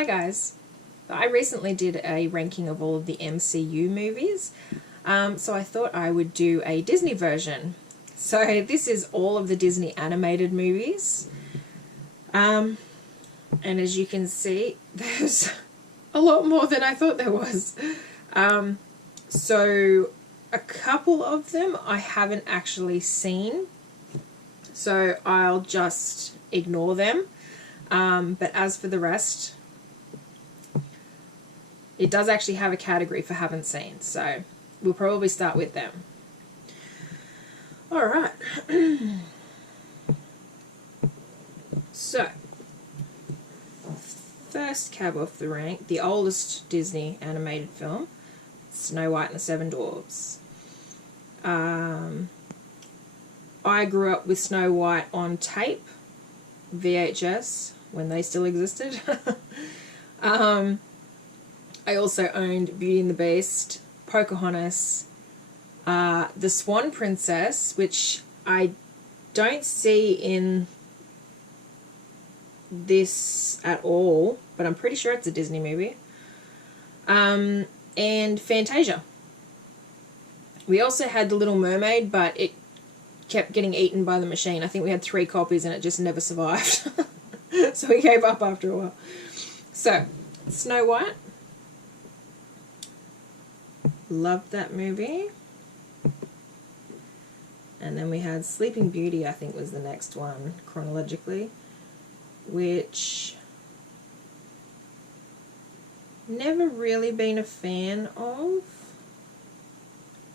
Hi guys. I recently did a ranking of all of the MCU movies, so I thought I would do a Disney version. So this is all of the Disney animated movies, and as you can see, there's a lot more than I thought there was. So a couple of them I haven't actually seen, so I'll just ignore them. But as for the rest, it does actually have a category for haven't seen, so we'll probably start with them. Alright. So, first cab off the rank, the oldest Disney animated film, Snow White and the Seven Dwarfs. I grew up with Snow White on tape, VHS, when they still existed. I also owned Beauty and the Beast, Pocahontas, The Swan Princess, which I don't see in this at all, but I'm pretty sure it's a Disney movie, and Fantasia. We also had The Little Mermaid, but it kept getting eaten by the machine. I think we had 3 copies and it just never survived. So we gave up after a while. So, Snow White. Loved that movie. And then we had Sleeping Beauty, I think was the next one, chronologically, which never really been a fan of,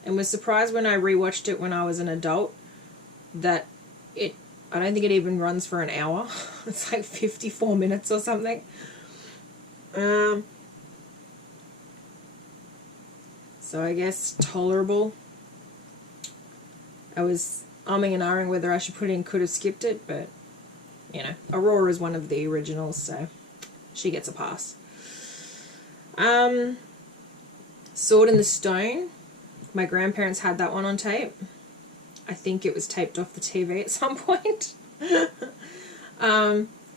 and was surprised when I rewatched it when I was an adult that I don't think it even runs for an hour. It's like 54 minutes or something. So I guess tolerable. I was umming and ahhing whether I should put in could have skipped it, but, you know, Aurora is one of the originals, so she gets a pass. Sword in the Stone. My grandparents had that one on tape. I think it was taped off the TV at some point.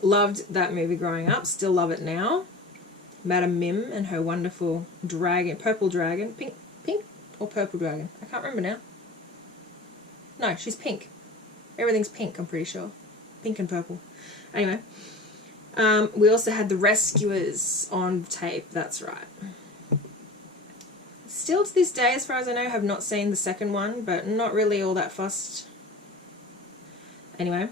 Loved that movie growing up. Still love it now. Madame Mim and her wonderful dragon, purple dragon, pink or purple dragon. I can't remember now. No, she's pink. Everything's pink, I'm pretty sure. Pink and purple. Anyway, we also had The Rescuers on tape. That's right. Still to this day, as far as I know, have not seen the second one, but not really all that fussed. Anyway.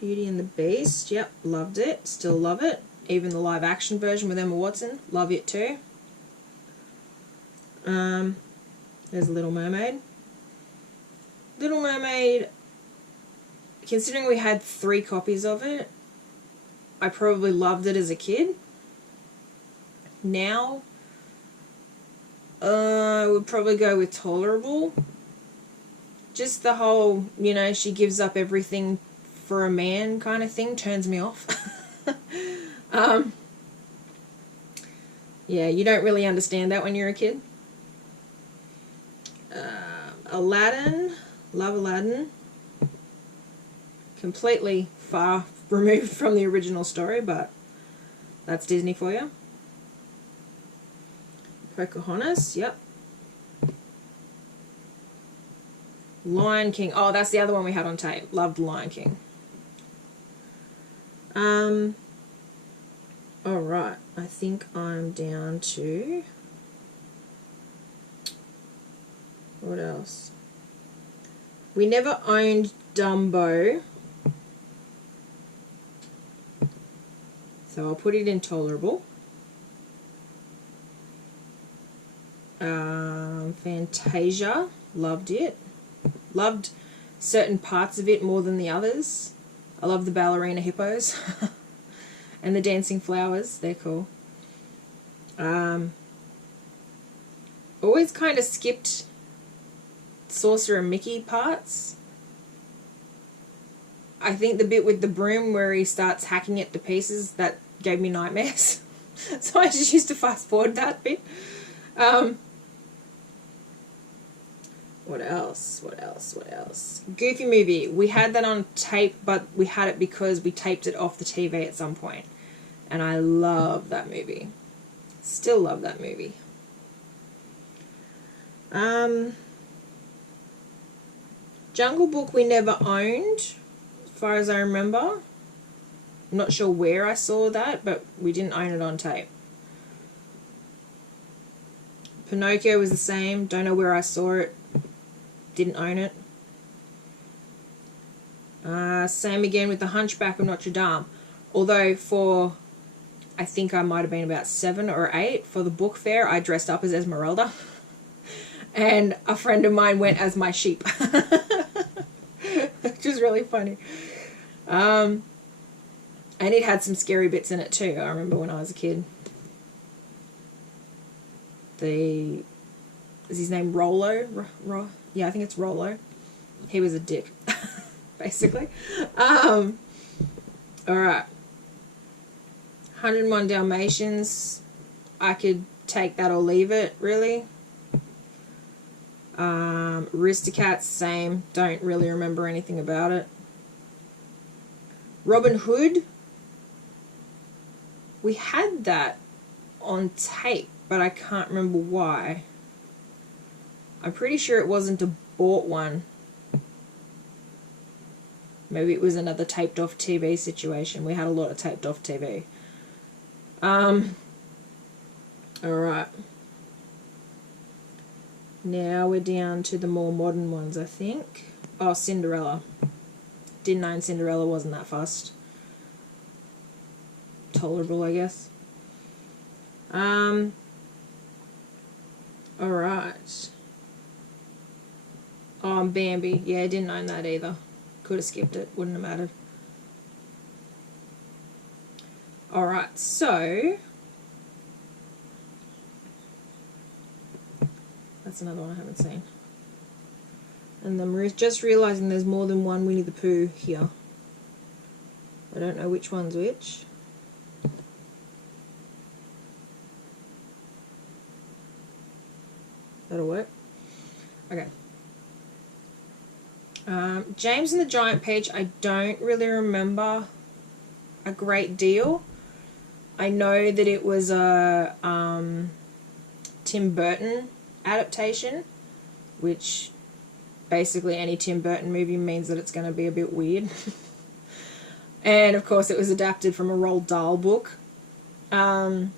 Beauty and the Beast. Yep, loved it. Still love it. Even the live action version with Emma Watson. Love it too. There's Little Mermaid. Little Mermaid, considering we had 3 copies of it, I probably loved it as a kid. Now, I would probably go with tolerable. Just the whole, you know, she gives up everything for a man kind of thing turns me off. Yeah, you don't really understand that when you're a kid. Aladdin. Love Aladdin. Completely far removed from the original story, but that's Disney for you. Pocahontas, yep. Lion King. Oh, that's the other one we had on tape. Loved Lion King. Alright, I think I'm down to... what else? We never owned Dumbo, so I'll put it in tolerable. Fantasia, loved it. Loved certain parts of it more than the others. I love the ballerina hippos and the dancing flowers, they're cool. Always kind of skipped Sorcerer and Mickey parts. I think the bit with the broom where he starts hacking it to pieces, that gave me nightmares. So I just used to fast forward that bit. What else? What else? What else? Goofy Movie. We had that on tape, but we had it because we taped it off the TV at some point. And I love that movie. Still love that movie. Jungle Book we never owned, as far as I remember. I'm not sure where I saw that, but we didn't own it on tape. Pinocchio was the same. Don't know where I saw it. Didn't own it. Same again with The Hunchback of Notre Dame. Although for, I think I might have been about 7 or 8, for the book fair, I dressed up as Esmeralda. And a friend of mine went as my sheep. Which was really funny. And it had some scary bits in it too. I remember when I was a kid. Is his name Rollo? Yeah, I think it's Rollo. He was a dick, basically. Alright. 101 Dalmatians. I could take that or leave it, really. Aristocats, same. Don't really remember anything about it. Robin Hood. We had that on tape, but I can't remember why. I'm pretty sure it wasn't a bought one. Maybe it was another taped off TV situation. We had a lot of taped off TV. Alright. Now we're down to the more modern ones, I think. Oh, Cinderella. Didn't own Cinderella, wasn't that fussed. Tolerable, I guess. Alright. Oh, Bambi. Yeah, didn't own that either. Could have skipped it. Wouldn't have mattered. Alright, so... That's another one I haven't seen. And I'm just realising there's more than one Winnie the Pooh here. I don't know which one's which. That'll work. Okay. James and the Giant Peach, I don't really remember a great deal. I know that it was a Tim Burton adaptation, which basically any Tim Burton movie means that it's going to be a bit weird. And of course it was adapted from a Roald Dahl book. Don't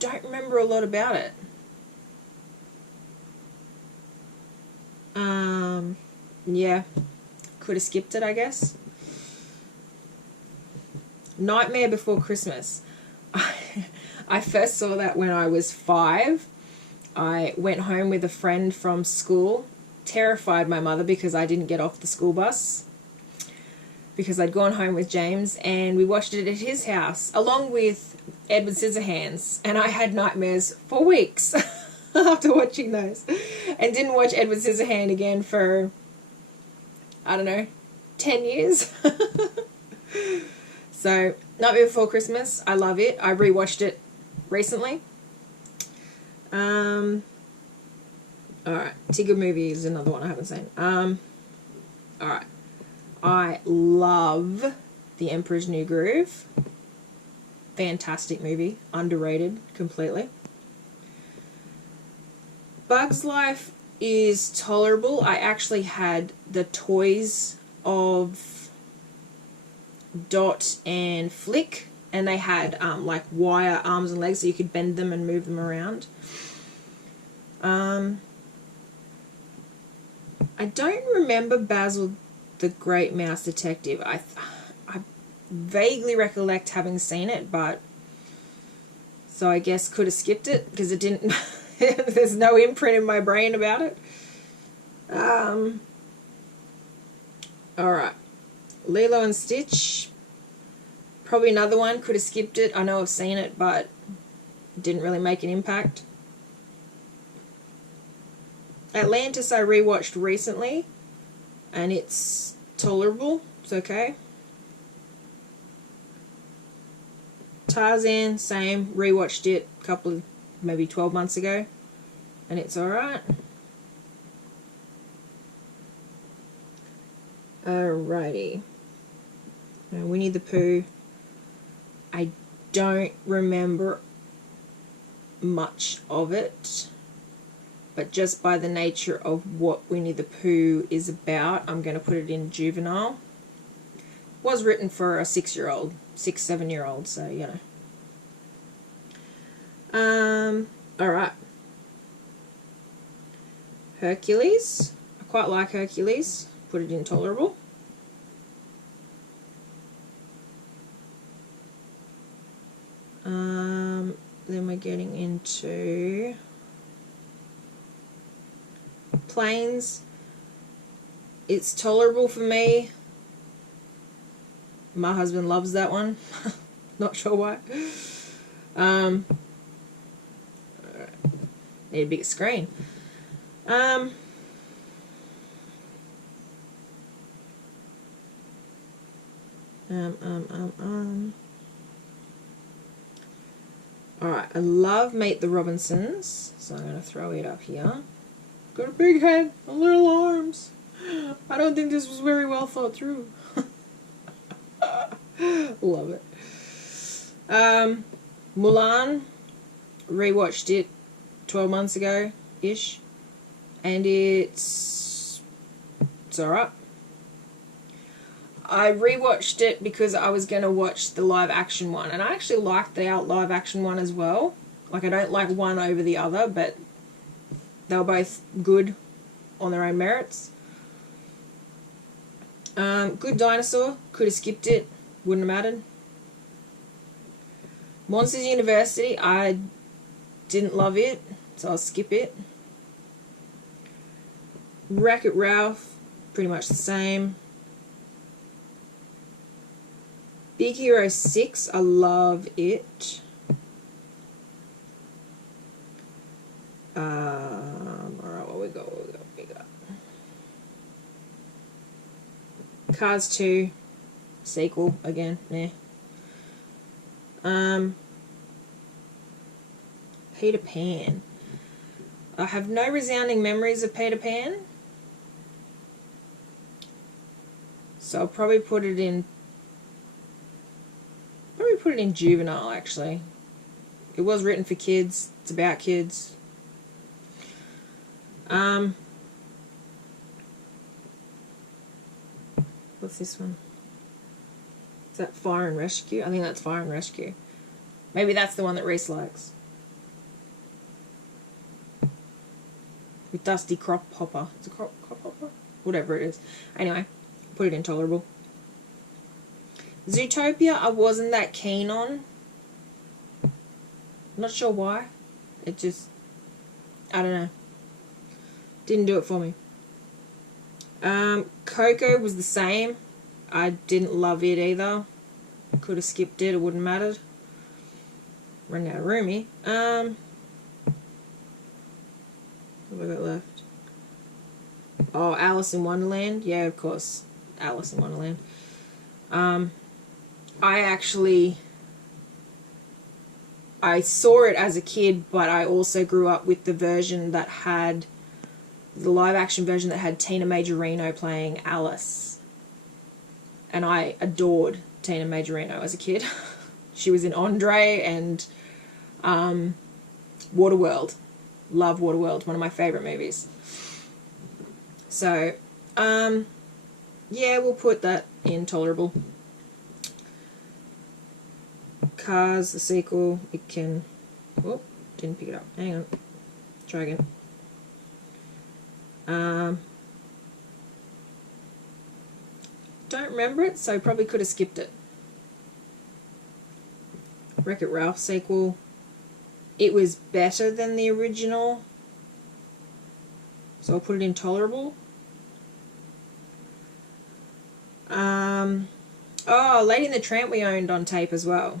remember a lot about it. Yeah, could have skipped it, I guess. Nightmare Before Christmas. I first saw that when I was 5. I went home with a friend from school, terrified my mother because I didn't get off the school bus, because I'd gone home with James, and we watched it at his house, along with Edward Scissorhands, and I had nightmares for weeks after watching those, and didn't watch Edward Scissorhands again for, I don't know, 10 years. So, Nightmare Before Christmas, I love it. I rewatched it recently. Alright, Tigger Movie is another one I haven't seen. Alright. I love The Emperor's New Groove. Fantastic movie. Underrated completely. Bug's Life is tolerable. I actually had the toys of Dot and Flick, and they had like wire arms and legs so you could bend them and move them around. I don't remember Basil the Great Mouse Detective. I vaguely recollect having seen it, but so I guess could have skipped it because it didn't. There's no imprint in my brain about it. Alright. Lilo and Stitch. Probably another one. Could have skipped it. I know I've seen it, but it didn't really make an impact. Atlantis I rewatched recently, and it's tolerable. It's okay. Tarzan, same. Rewatched it a couple of, maybe 12 months ago. and it's alright. Alrighty. Now, Winnie the Pooh. I don't remember much of it, but just by the nature of what Winnie the Pooh is about, I'm going to put it in juvenile. It was written for a 6-year-old, 7-year-old, so you know. Alright. Hercules. I quite like Hercules. Put it in tolerable. Then we're getting into Planes. It's tolerable for me. My husband loves that one. Not sure why. Need a bigger screen. Alright, I love Meet the Robinsons, so I'm going to throw it up here. Got a big head and little arms. I don't think this was very well thought through. Love it. Mulan, rewatched it 12 months ago-ish, and it's alright. I rewatched it because I was going to watch the live action one, and I actually liked the live action one as well. Like, I don't like one over the other, but they were both good on their own merits. Good Dinosaur, could have skipped it, wouldn't have mattered. Monsters University, I didn't love it, so I'll skip it. Wreck-It Ralph, pretty much the same. Big Hero 6, I love it. Alright, what we got? Cars 2, sequel, again, nah. Peter Pan. I have no resounding memories of Peter Pan, so I'll probably put it in juvenile, actually. It was written for kids. It's about kids. What's this one? Is that Fire and Rescue? I think that's Fire and Rescue. Maybe that's the one that Reese likes. With Dusty Crop Hopper. Is it Crop Hopper? Whatever it is. Anyway, put it in tolerable. Zootopia, I wasn't that keen on. Not sure why. It just, I don't know. Didn't do it for me. Coco was the same. I didn't love it either. Could have skipped it. It wouldn't have mattered. Running out of room here. What have I got left? Oh, Alice in Wonderland. Yeah, of course. Alice in Wonderland. I saw it as a kid, but I also grew up with the version that had, the live action version that had Tina Majorino playing Alice. And I adored Tina Majorino as a kid. She was in Andre and Waterworld. Love Waterworld, one of my favourite movies. So, yeah, we'll put that in tolerable. Cars, the sequel, it can... Oh, didn't pick it up. Hang on. Try again. Don't remember it, so probably could have skipped it. Wreck-It Ralph sequel. It was better than the original, so I'll put it in tolerable. Oh, Lady and the Tramp we owned on tape as well.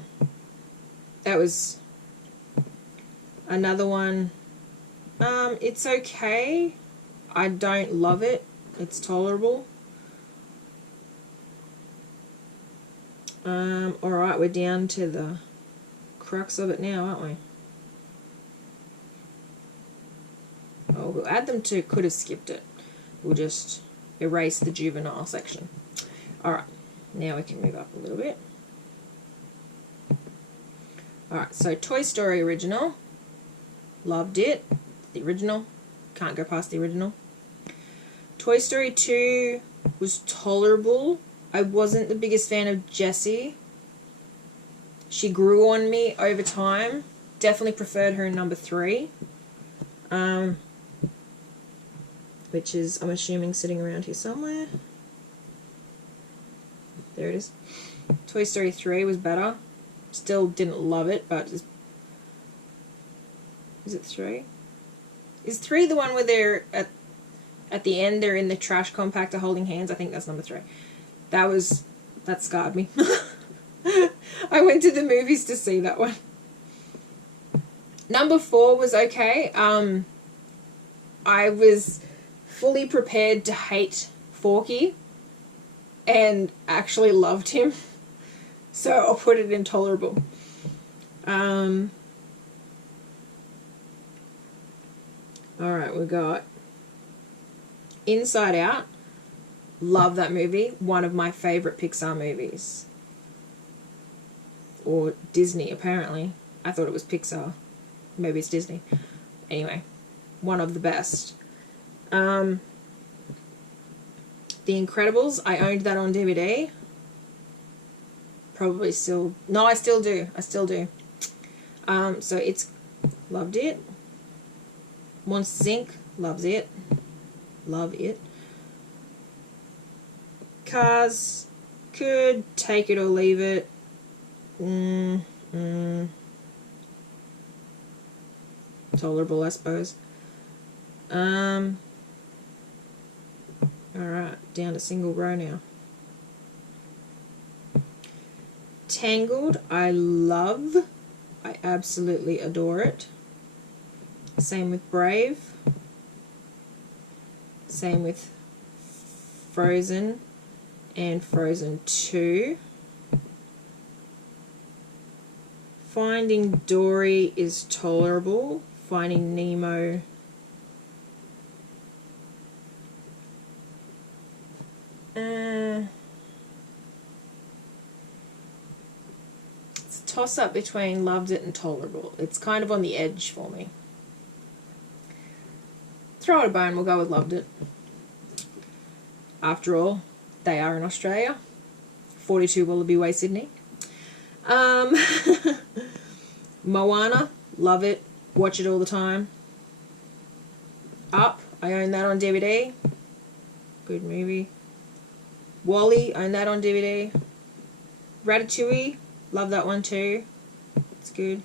That was another one. It's okay. I don't love it. It's tolerable. Alright, we're down to the crux of it now, aren't we? We'll add them to could have skipped it. We'll just erase the juvenile section. Alright, now we can move up a little bit. Alright, so Toy Story original. Loved it. The original. Can't go past the original. Toy Story 2 was tolerable. I wasn't the biggest fan of Jessie. She grew on me over time. Definitely preferred her in number 3. Which is, I'm assuming, sitting around here somewhere. There it is. Toy Story 3 was better. Still didn't love it, but is it 3? Is 3 the one where they're at the end, they're in the trash compactor holding hands? I think that's number 3. That scarred me. I went to the movies to see that one. Number 4 was okay. I was fully prepared to hate Forky and actually loved him. So I'll put it intolerable. Alright, we got Inside Out. Love that movie. One of my favourite Pixar movies. Or Disney, apparently. I thought it was Pixar. Maybe it's Disney. Anyway, one of the best. The Incredibles. I owned that on DVD. Probably still... No, I still do. So it's... Loved it. Monsters, Inc. Loves it. Love it. Cars. Could take it or leave it. Tolerable, I suppose. Alright, down to single row now. Tangled, I love. I absolutely adore it. Same with Brave. Same with Frozen and Frozen 2. Finding Dory is tolerable. Finding Nemo... it's a toss-up between loved it and tolerable. It's kind of on the edge for me. Throw it a bone, we'll go with loved it. After all, they are in Australia. 42 Wallaby Way, Sydney. Moana, love it. Watch it all the time. Up, I own that on DVD. Good movie. Wall-E, own that on DVD. Ratatouille, love that one too. It's good.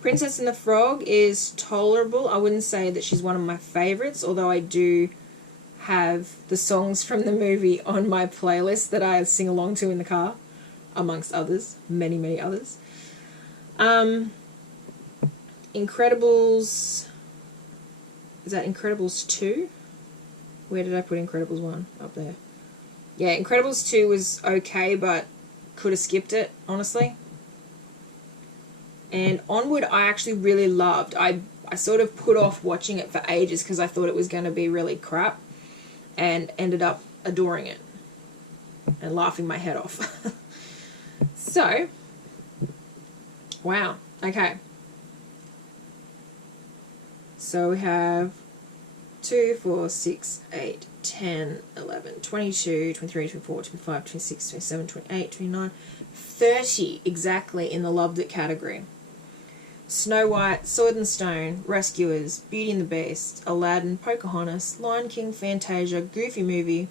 Princess and the Frog is tolerable. I wouldn't say that she's one of my favourites, although I do have the songs from the movie on my playlist that I sing along to in the car, amongst others. Many, many others. Incredibles... Is that Incredibles 2? Where did I put Incredibles 1? Up there. Yeah, Incredibles 2 was okay, but could have skipped it, honestly. And Onward, I actually really loved. I sort of put off watching it for ages because I thought it was going to be really crap, and ended up adoring it and laughing my head off. So, wow. Okay. So we have 2, 4, 6, 8, 10, 11, 22, 23, 24, 25, 26, 27, 28, 29, 30 exactly in the loved it category. Snow White, Sword and Stone, Rescuers, Beauty and the Beast, Aladdin, Pocahontas, Lion King, Fantasia, Goofy Movie,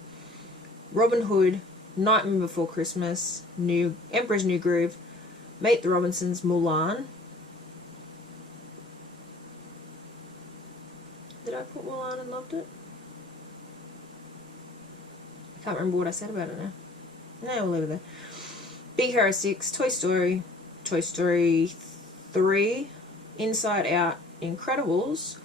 Robin Hood, Nightmare Before Christmas, Emperor's New Groove, Meet the Robinsons, Mulan. Did I put Mulan and loved it? I can't remember what I said about it now. No, we'll leave it there. Big Hero 6, Toy Story, Toy Story 3, Inside Out, Incredibles,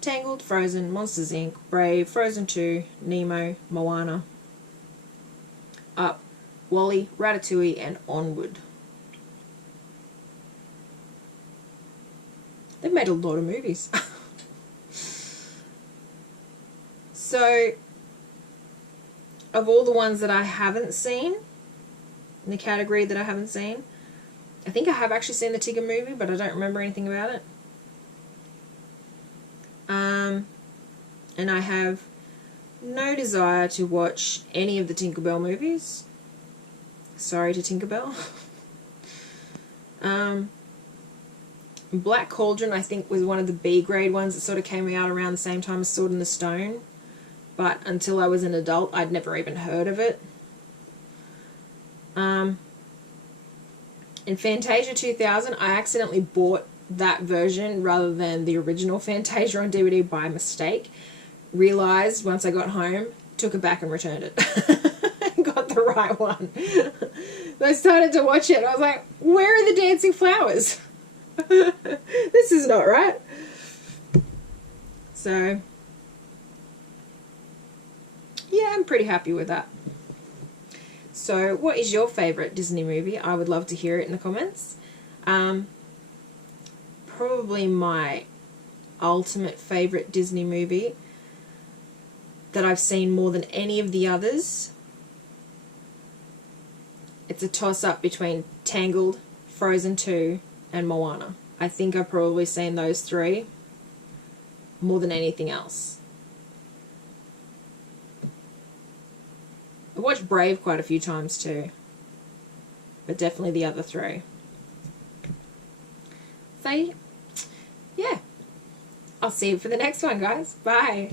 Tangled, Frozen, Monsters Inc., Brave, Frozen 2, Nemo, Moana, Up, Wall-E, Ratatouille, and Onward. They've made a lot of movies. So, of all the ones that I haven't seen, in the category that I haven't seen, I think I have actually seen the Tigger movie, but I don't remember anything about it. And I have no desire to watch any of the Tinkerbell movies. Sorry to Tinkerbell. Black Cauldron, I think, was one of the B grade ones that sort of came out around the same time as Sword in the Stone. But until I was an adult, I'd never even heard of it. In Fantasia 2000, I accidentally bought that version rather than the original Fantasia on DVD by mistake. Realised once I got home, took it back and returned it. Got the right one. I started to watch it and I was like, where are the dancing flowers? This is not right. So, yeah, I'm pretty happy with that. So, what is your favourite Disney movie? I would love to hear it in the comments. Probably my ultimate favourite Disney movie that I've seen more than any of the others. It's a toss-up between Tangled, Frozen 2, and Moana. I think I've probably seen those three more than anything else. I watched Brave quite a few times too, but definitely the other three. So, yeah. I'll see you for the next one, guys. Bye.